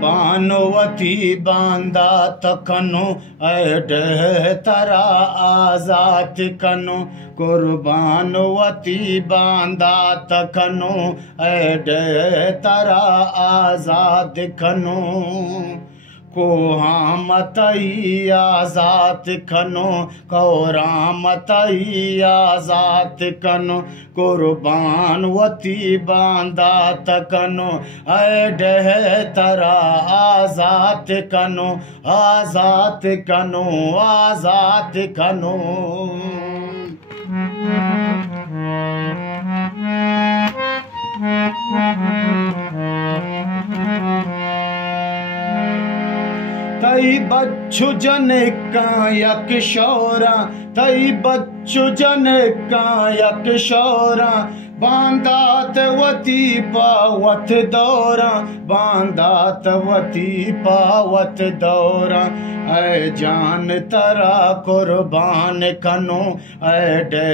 कुर्बानवती बांदा तखनो अडे तरा आजाद कनो कुर्बानवती बांदा तखनो अडे तरा आजाद कनो कोहामतई आजाद कनो कौरामतई आजाद कनो कुर्बानवती बांदा तकनो अडे तरा आजाद कनो आजाद कनो आजाद कनो तई बच्चु जन कायक शौरा तई बच्चु जन कायक शौरा बांदात वती पावत दौरा बांदात वती पावत दौरा ऐ जान तरा कुर्बान कनो अडे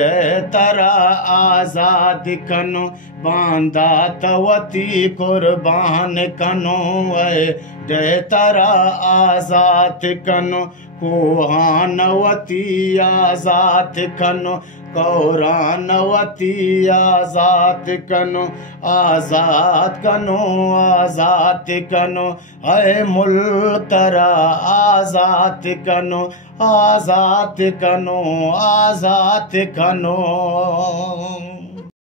तरा आजाद कनो बांदात वती कुर्बान कनो अडे तरा आजाद कनो कोहानवती आजाद कनो कौरानवती आजाद कनो आजाद कनो आजाद कनो है मुल्क तरा आजाद कनो आजाद कनो आजाद कनो।